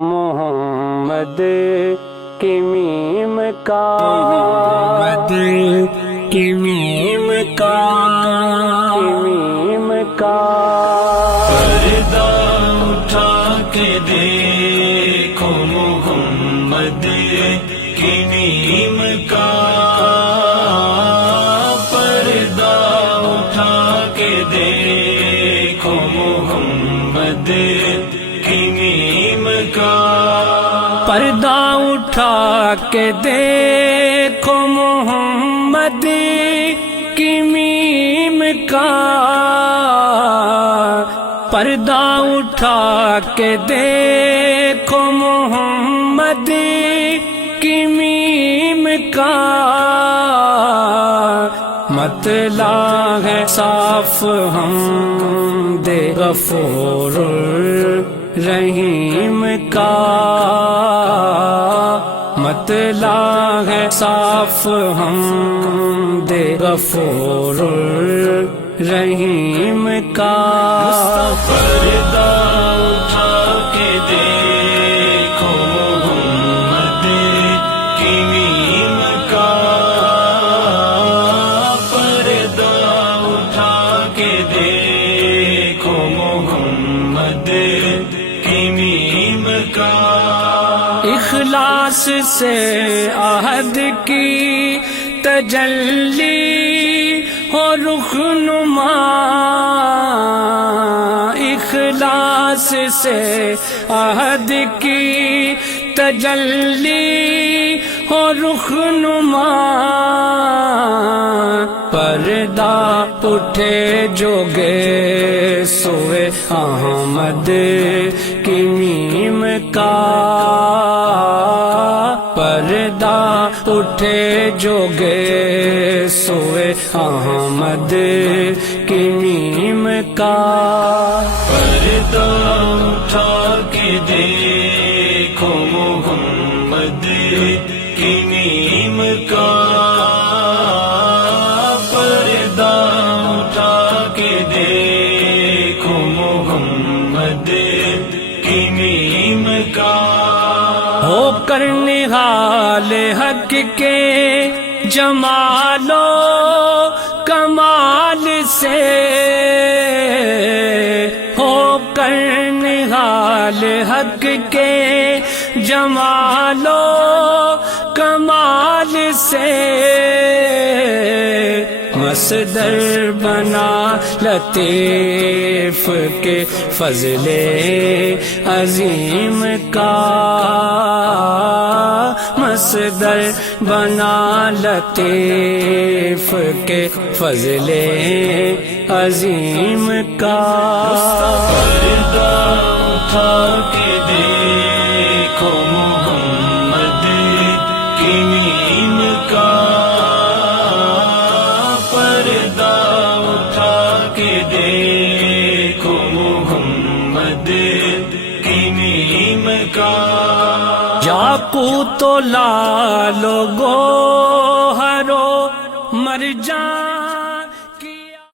محمد کی میم کا محمد کی میم کا پردہ اٹھا کے دیکھو محمد کی میم کا پردہ اٹھا کے دیکھو محمد کی میم کا پردہ اٹھا کے دیکھو محمد کی میم کا پردہ اٹھا کے دیکھو محمد کی میم کا مطلع ہے صاف حمد غفور رحیم کا مطلع ہے صاف حمد غفور رحیم کا پردہ اٹھا کے دیکھو محمد کی میم کا پردہ اٹھا کے دیکھو محمد کی میم کا اخلاص سے عہد کی تجلی ہو رخنما اخلاص سے عہد کی تجلی ہو رخنما پردہ اٹھے جو گے سوئے احمد کی میم کا پردہ اٹھے جو گے سوئے احمد کی میم کا پردہ اٹھا کے دیکھو محمد کی میم کا پردہ اٹھا کے دیکھو محمد کی میم کا ہو کر نہال حق کے جمال و کمال سے ہو کر نہال حق کے جمال و کمال سے مصدر بنا لطیف کے فضل عظیم کا مصدر بنا لطیف کے فضل عظیم کا پردہ اٹھا کے دیکھو محمد کی میم کا پردہ اٹھا کے دیکھو محمد کی میم کا یاقوت و لعل و گوہر و مرجان